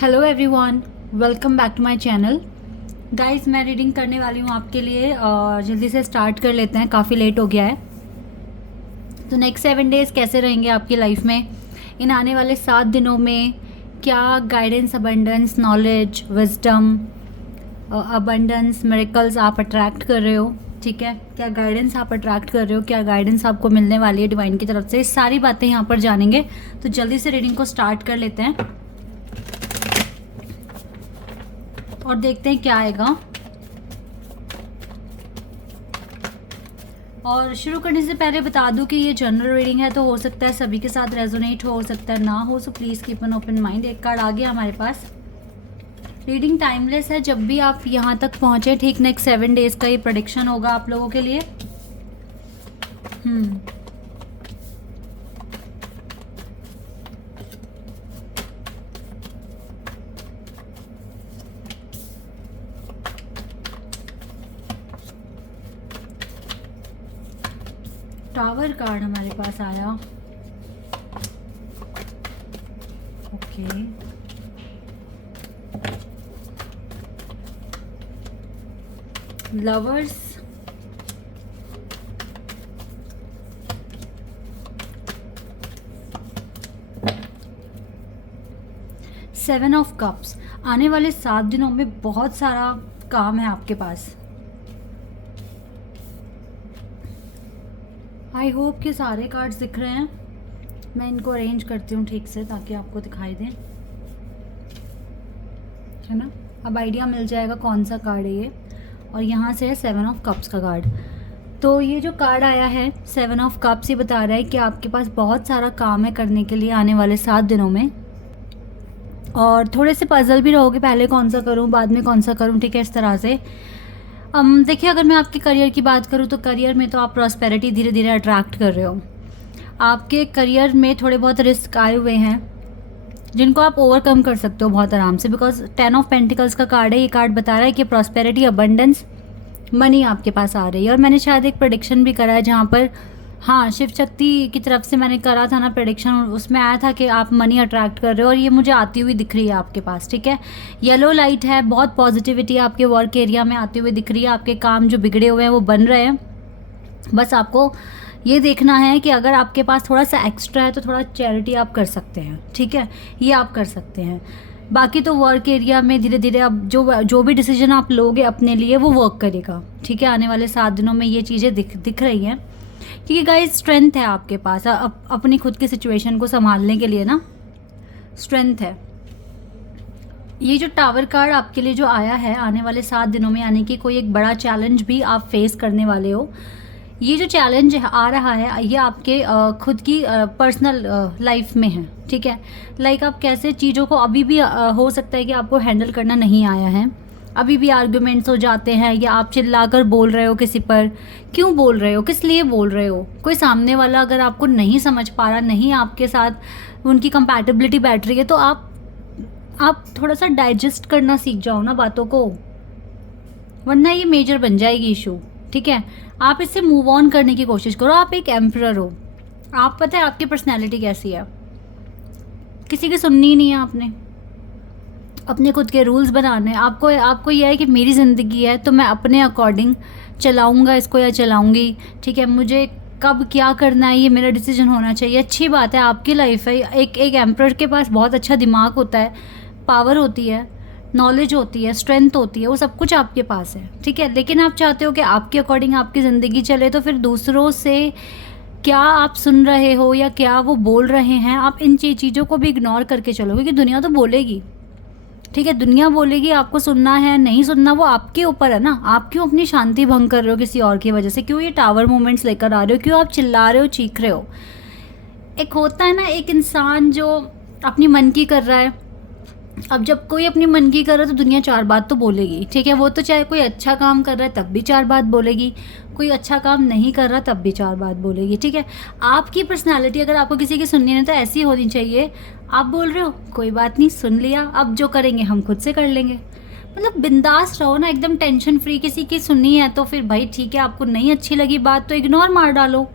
Hello everyone, welcome back to my channel. Guys, मैं reading करने वाली हूँ आपके लिए और जल्दी से स्टार्ट कर लेते हैं, काफ़ी लेट हो गया है। तो नेक्स्ट 7 डेज़ कैसे रहेंगे आपकी लाइफ में, इन आने वाले 7 दिनों में क्या guidance, abundance, knowledge, wisdom, abundance, miracles आप अट्रैक्ट कर रहे हो। ठीक है, क्या गाइडेंस आप अट्रैक्ट कर रहे हो, क्या गाइडेंस आपको मिलने वाली है डिवाइन की तरफ से, सारी बातें यहाँ पर जानेंगे। तो जल्दी से रीडिंग को स्टार्ट कर लेते हैं और देखते हैं क्या आएगा। और शुरू करने से पहले बता दूं कि ये जनरल रीडिंग है, तो हो सकता है सभी के साथ रेजोनेट हो सकता है ना हो, so please keep an open mind. एक कार्ड आ गया हमारे पास। रीडिंग टाइमलेस है, जब भी आप यहाँ तक पहुँचे ठीक नेक्स्ट 7 डेज़ का ये प्रेडिक्शन होगा आप लोगों के लिए। टावर कार्ड हमारे पास आया। Okay, lovers, seven of cups. आने वाले 7 दिनों में बहुत सारा काम है आपके पास। आई होप कि सारे कार्ड्स दिख रहे हैं। मैं इनको अरेंज करती हूँ ठीक से ताकि आपको दिखाई दें, है ना। अब आइडिया मिल जाएगा कौन सा कार्ड है ये। और यहाँ से है 7 ऑफ कप्स का कार्ड। तो ये जो कार्ड आया है 7 ऑफ कप्स, ये बता रहा है कि आपके पास बहुत सारा काम है करने के लिए आने वाले 7 दिनों में। और थोड़े से पजल भी रहोगे, पहले कौन सा करूँ बाद में कौन सा करूँ, ठीक है, इस तरह से। देखिए, अगर मैं आपके करियर की बात करूँ तो करियर में तो आप प्रॉस्पेरिटी धीरे धीरे अट्रैक्ट कर रहे हो। आपके करियर में थोड़े बहुत रिस्क आए हुए हैं जिनको आप ओवरकम कर सकते हो बहुत आराम से, बिकॉज 10 ऑफ पेंटिकल्स का कार्ड है। ये कार्ड बता रहा है कि प्रॉस्पेरिटी, अबंडेंस, मनी आपके पास आ रही है। और मैंने शायद एक प्रेडिक्शन भी करा है जहाँ पर, हाँ, शिव शक्ति की तरफ से मैंने करा था ना प्रेडिक्शन, उसमें आया था कि आप मनी अट्रैक्ट कर रहे हो और ये मुझे आती हुई दिख रही है आपके पास। ठीक है, येलो लाइट है, बहुत पॉजिटिविटी आपके वर्क एरिया में आती हुई दिख रही है। आपके काम जो बिगड़े हुए हैं वो बन रहे हैं। बस आपको ये देखना है कि अगर आपके पास थोड़ा सा एक्स्ट्रा है तो थोड़ा चैरिटी आप कर सकते हैं। ठीक है, ये आप कर सकते हैं। बाकी तो वर्क एरिया में धीरे धीरे अब जो भी डिसीजन आप लोगे अपने लिए वो वर्क करेगा। ठीक है, आने वाले 7 दिनों में ये चीज़ें दिख रही हैं, क्योंकि गाइस स्ट्रेंथ है आपके पास अपनी खुद की सिचुएशन को संभालने के लिए ना, स्ट्रेंथ है। ये जो टावर कार्ड आपके लिए जो आया है आने वाले 7 दिनों में, यानी कि कोई एक बड़ा चैलेंज भी आप फेस करने वाले हो। ये जो चैलेंज आ रहा है ये आपके खुद की पर्सनल लाइफ में है। ठीक है, लाइक आप कैसे चीज़ों को, अभी भी हो सकता है कि आपको हैंडल करना नहीं आया है, अभी भी आर्ग्यूमेंट्स हो जाते हैं, या आप चिल्लाकर बोल रहे हो किसी पर। क्यों बोल रहे हो, किस लिए बोल रहे हो, कोई सामने वाला अगर आपको नहीं समझ पा रहा, नहीं आपके साथ उनकी कंपैटिबिलिटी बैठ रही है, तो आप थोड़ा सा डाइजेस्ट करना सीख जाओ ना बातों को, वरना ये मेजर बन जाएगी इशू। ठीक है, आप इससे मूव ऑन करने की कोशिश करो। आप एक एम्परर हो, आप पता है आपकी पर्सनैलिटी कैसी है, किसी की सुननी नहीं है आपने, अपने खुद के रूल्स बनाने। आपको यह है कि मेरी ज़िंदगी है तो मैं अपने अकॉर्डिंग चलाऊंगा इसको या चलाऊंगी। ठीक है, मुझे कब क्या करना है ये मेरा डिसीजन होना चाहिए। अच्छी बात है, आपकी लाइफ है। एक एम्परर के पास बहुत अच्छा दिमाग होता है, पावर होती है, नॉलेज होती है, स्ट्रेंथ होती है, वो सब कुछ आपके पास है। ठीक है, लेकिन आप चाहते हो कि आपके अकॉर्डिंग आपकी ज़िंदगी चले, तो फिर दूसरों से क्या आप सुन रहे हो या क्या वो बोल रहे हैं, आप इन चीज़ों को भी इग्नोर करके चलो, क्योंकि दुनिया तो बोलेगी। ठीक है, दुनिया बोलेगी, आपको सुनना है नहीं सुनना वो आपके ऊपर है ना। आप क्यों अपनी शांति भंग कर रहे हो किसी और की वजह से, क्यों ये टावर मोमेंट्स लेकर आ रहे हो, क्यों आप चिल्ला रहे हो, चीख रहे हो। एक होता है ना एक इंसान जो अपनी मन की कर रहा है। अब जब कोई अपनी मन की कर रहा है तो दुनिया 4 बात तो बोलेगी। ठीक है, वो तो चाहे कोई अच्छा काम कर रहा है तब भी 4 बात बोलेगी, कोई अच्छा काम नहीं कर रहा तब भी 4 बात बोलेगी। ठीक है, आपकी पर्सनालिटी अगर आपको किसी की सुननी नहीं तो ऐसी होनी चाहिए, आप बोल रहे हो कोई बात नहीं, सुन लिया, अब जो करेंगे हम खुद से कर लेंगे। मतलब बिंदास रहो ना, एकदम टेंशन फ्री। किसी की सुननी है तो फिर भाई ठीक है, आपको नहीं अच्छी लगी बात तो इग्नोर मार डालो,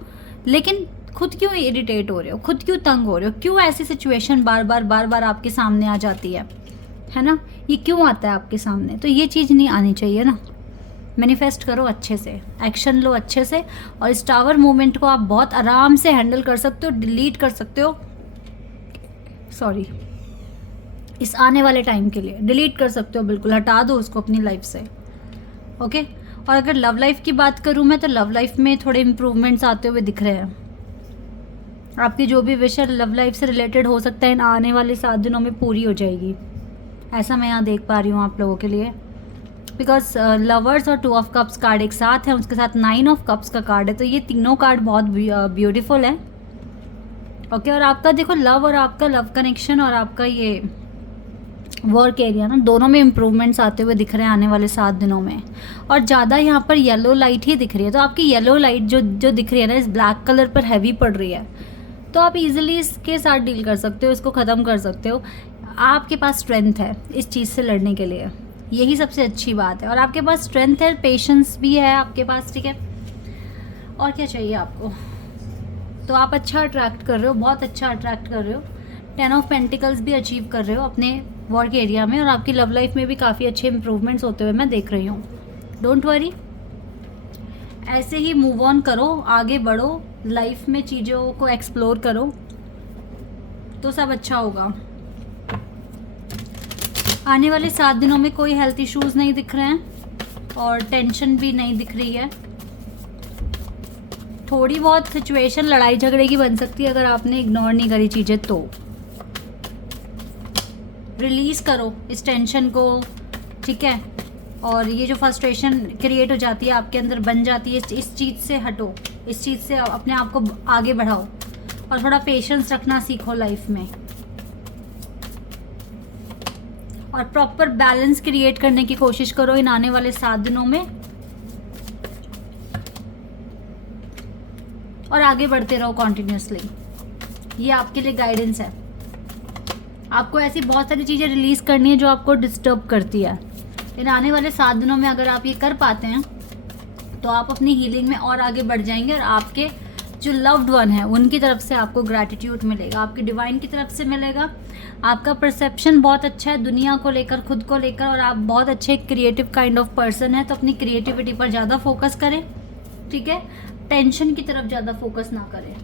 लेकिन खुद क्यों इरिटेट हो रहे हो, खुद क्यों तंग हो रहे हो, क्यों ऐसी सिचुएशन बार बार आपके सामने आ जाती है। है ना, ये क्यों आता है आपके सामने? तो ये चीज़ नहीं आनी चाहिए ना। मैनिफेस्ट करो अच्छे से, एक्शन लो अच्छे से, और इस टावर मूवमेंट को आप बहुत आराम से हैंडल कर सकते हो, डिलीट कर सकते हो, सॉरी, इस आने वाले टाइम के लिए डिलीट कर सकते हो, बिल्कुल हटा दो उसको अपनी लाइफ से। ओके। और अगर लव लाइफ की बात करूँ मैं, तो लव लाइफ में थोड़े इम्प्रूवमेंट्स आते हुए दिख रहे हैं। आपकी जो भी विश है लव लाइफ से रिलेटेड, हो सकता है इन आने वाले 7 दिनों में पूरी हो जाएगी, ऐसा मैं यहाँ देख पा रही हूँ आप लोगों के लिए। बिकॉज लवर्स और 2 ऑफ कप्स कार्ड एक साथ हैं, उसके साथ 9 ऑफ कप्स का कार्ड है, तो ये तीनों कार्ड बहुत ब्यूटीफुल है। ओके। और आपका देखो लव और आपका लव कनेक्शन और आपका ये वर्क एरिया ना, दोनों में इम्प्रूवमेंट्स आते हुए दिख रहे हैं आने वाले 7 दिनों में। और ज़्यादा यहाँ पर येलो लाइट ही दिख रही है, तो आपकी येलो लाइट जो दिख रही है ना, इस ब्लैक कलर पर हैवी पड़ रही है, तो आप इजीली इसके साथ डील कर सकते हो, इसको ख़त्म कर सकते हो। आपके पास स्ट्रेंथ है इस चीज़ से लड़ने के लिए, यही सबसे अच्छी बात है। और आपके पास स्ट्रेंथ है, पेशेंस भी है आपके पास, ठीक है। और क्या चाहिए आपको? तो आप अच्छा अट्रैक्ट कर रहे हो, बहुत अच्छा अट्रैक्ट कर रहे हो। 10 ऑफ पेंटिकल्स भी अचीव कर रहे हो अपने वर्क एरिया में, और आपकी लव लाइफ में भी काफ़ी अच्छे इंप्रूवमेंट्स होते हुए मैं देख रही हूँ। डोंट वरी, ऐसे ही मूव ऑन करो, आगे बढ़ो, लाइफ में चीज़ों को एक्सप्लोर करो, तो सब अच्छा होगा। आने वाले 7 दिनों में कोई हेल्थ इश्यूज़ नहीं दिख रहे हैं और टेंशन भी नहीं दिख रही है। थोड़ी बहुत सिचुएशन लड़ाई झगड़े की बन सकती है अगर आपने इग्नोर नहीं करी चीज़ें, तो रिलीज़ करो इस टेंशन को, ठीक है। और ये जो फ्रस्ट्रेशन क्रिएट हो जाती है आपके अंदर, बन जाती है, इस चीज़ से हटो, इस चीज़ से अपने आप को आगे बढ़ाओ और थोड़ा पेशेंस रखना सीखो लाइफ में, और प्रॉपर बैलेंस क्रिएट करने की कोशिश करो इन आने वाले 7 दिनों में, और आगे बढ़ते रहो कॉन्टिन्यूसली। ये आपके लिए गाइडेंस है। आपको ऐसी बहुत सारी चीज़ें रिलीज़ करनी है जो आपको डिस्टर्ब करती है। इन आने वाले 7 दिनों में अगर आप ये कर पाते हैं तो आप अपनी हीलिंग में और आगे बढ़ जाएंगे, और आपके जो लव्ड वन है उनकी तरफ से आपको ग्रैटिट्यूड मिलेगा, आपकी डिवाइन की तरफ से मिलेगा। आपका परसेप्शन बहुत अच्छा है दुनिया को लेकर, खुद को लेकर, और आप बहुत अच्छे क्रिएटिव काइंड ऑफ पर्सन है, तो अपनी क्रिएटिविटी पर ज़्यादा फोकस करें, ठीक है। टेंशन की तरफ ज़्यादा फोकस ना करें।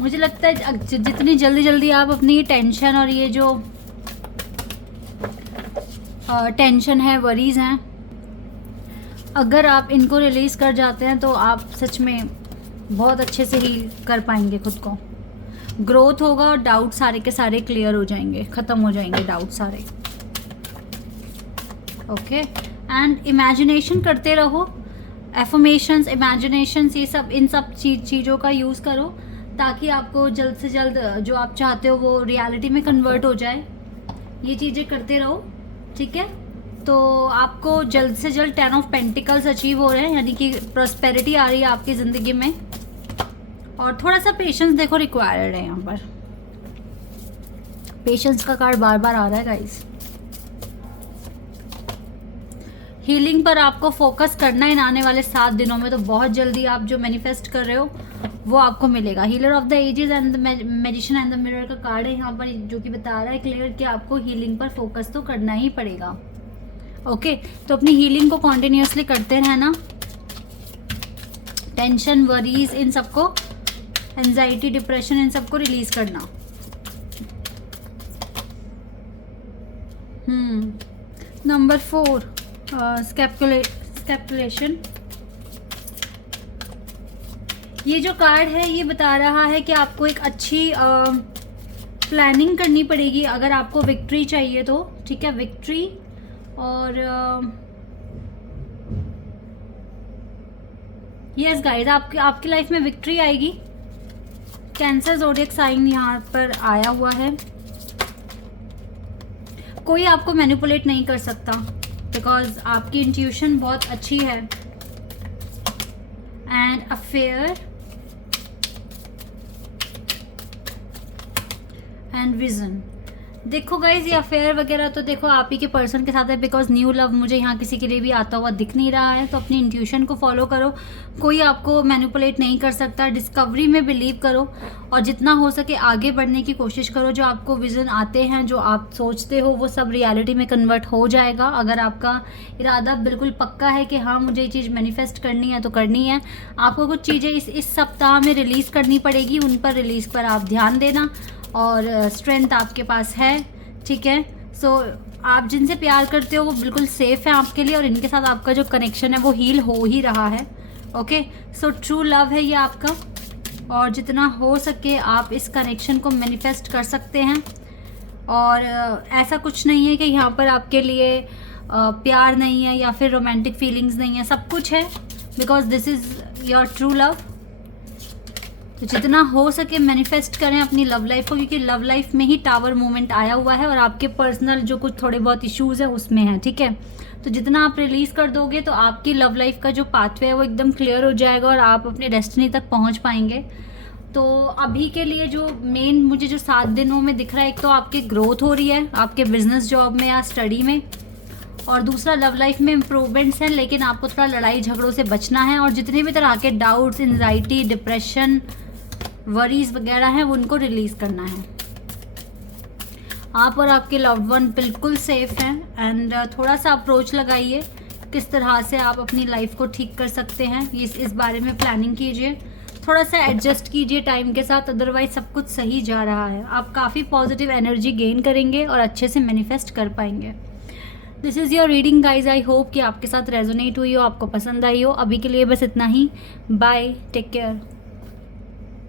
मुझे लगता है जितनी जल्दी आप अपनी टेंशन और ये जो टेंशन है, वरीज हैं, अगर आप इनको रिलीज़ कर जाते हैं तो आप सच में बहुत अच्छे से हील कर पाएंगे खुद को। ग्रोथ होगा और डाउट सारे के सारे क्लियर हो जाएंगे, ख़त्म हो जाएंगे डाउट सारे। ओके। एंड इमेजिनेशन करते रहो, एफर्मेशंस, इमेजिनेशंस, ये सब, इन सब चीज़ों का यूज़ करो ताकि आपको जल्द से जल्द जो आप चाहते हो वो रियलिटी में कन्वर्ट हो जाए। ये चीज़ें करते रहो, ठीक है। तो आपको जल्द से जल्द 10 ऑफ पेंटिकल्स अचीव हो रहे हैं, यानी कि प्रॉस्पेरिटी आ रही है आपकी ज़िंदगी में, और थोड़ा सा पेशेंस देखो रिक्वायर्ड है यहाँ पर। पेशेंस का कार्ड बार बार आ रहा है गाइस। हीलिंग पर आपको फोकस करना है इन आने वाले 7 दिनों में, तो बहुत जल्दी आप जो मैनिफेस्ट कर रहे हो वो आपको मिलेगा। Healer of the ages and the magician and the mirror का कार्ड है यहाँ पर, जो कि बता रहा है क्लियर कि आपको हीलिंग पर फोकस तो करना ही पड़ेगा। ओके। तो अपनी हीलिंग को कॉन्टिन्यूसली करते रहना, टेंशन, वरीज, इन सबको, एंजाइटी, डिप्रेशन, इन सबको रिलीज करना। नंबर 4, स्केपुलेशन। ये जो कार्ड है ये बता रहा है कि आपको एक अच्छी प्लानिंग करनी पड़ेगी अगर आपको विक्ट्री चाहिए तो, ठीक है, विक्ट्री। और यस गाइस, आपकी लाइफ में विक्ट्री आएगी। कैंसर ज़ोडिएक साइन यहाँ पर आया हुआ है। कोई आपको मैनिपुलेट नहीं कर सकता बिकॉज आपकी इंट्यूशन बहुत अच्छी है। एंड अफेयर एंड विजन, देखो गाइज, ये अफेयर वगैरह तो देखो आप ही के पर्सन के साथ है, बिकॉज न्यू लव मुझे यहाँ किसी के लिए भी आता हुआ दिख नहीं रहा है। तो अपनी इंट्यूशन को फॉलो करो, कोई आपको मैनिपुलेट नहीं कर सकता। डिस्कवरी में बिलीव करो और जितना हो सके आगे बढ़ने की कोशिश करो। जो आपको विजन आते हैं, जो आप सोचते हो, वो सब रियलिटी में कन्वर्ट हो जाएगा। अगर आपका इरादा बिल्कुल पक्का है कि हाँ मुझे ये चीज़ मैनिफेस्ट करनी है तो करनी है। आपको कुछ चीज़ें इस सप्ताह में रिलीज़ करनी पड़ेगी, उन पर रिलीज़ पर आप ध्यान देना। और स्ट्रेंथ आपके पास है, ठीक है। सो आप जिनसे प्यार करते हो वो बिल्कुल सेफ़ है आपके लिए, और इनके साथ आपका जो कनेक्शन है वो हील हो ही रहा है। ओके, सो ट्रू लव है ये आपका, और जितना हो सके आप इस कनेक्शन को मैनिफेस्ट कर सकते हैं। और ऐसा कुछ नहीं है कि यहाँ पर आपके लिए प्यार नहीं है या फिर रोमांटिक फीलिंग्स नहीं है, सब कुछ है, because this is your true love. तो जितना हो सके मैनिफेस्ट करें अपनी लव लाइफ को, क्योंकि लव लाइफ में ही टावर मूवमेंट आया हुआ है और आपके पर्सनल जो कुछ थोड़े बहुत इश्यूज हैं उसमें है, ठीक है। तो जितना आप रिलीज़ कर दोगे तो आपकी लव लाइफ का जो पाथवे है वो एकदम क्लियर हो जाएगा और आप अपने डेस्टिनी तक पहुंच पाएंगे। तो अभी के लिए जो मेन मुझे जो 7 दिनों में दिख रहा है, एक तो आपकी ग्रोथ हो रही है आपके बिजनेस, जॉब में या स्टडी में, और दूसरा लव लाइफ में इम्प्रूवमेंट्स हैं, लेकिन आपको थोड़ा लड़ाई झगड़ों से बचना है। और जितने भी तरह के डाउट्स, एंजाइटी, डिप्रेशन, वरीज वगैरह हैं उनको रिलीज़ करना है। आप और आपके लव्ड वन बिल्कुल सेफ़ हैं। एंड थोड़ा सा अप्रोच लगाइए किस तरह से आप अपनी लाइफ को ठीक कर सकते हैं, इस बारे में प्लानिंग कीजिए, थोड़ा सा एडजस्ट कीजिए टाइम के साथ, अदरवाइज सब कुछ सही जा रहा है। आप काफ़ी पॉजिटिव एनर्जी गेन करेंगे और अच्छे से मैनिफेस्ट कर पाएंगे। This is your reading guys. I hope कि आपके साथ रेजोनेट हुई हो, आपको पसंद आई हो। अभी के लिए बस इतना ही। Bye, take care.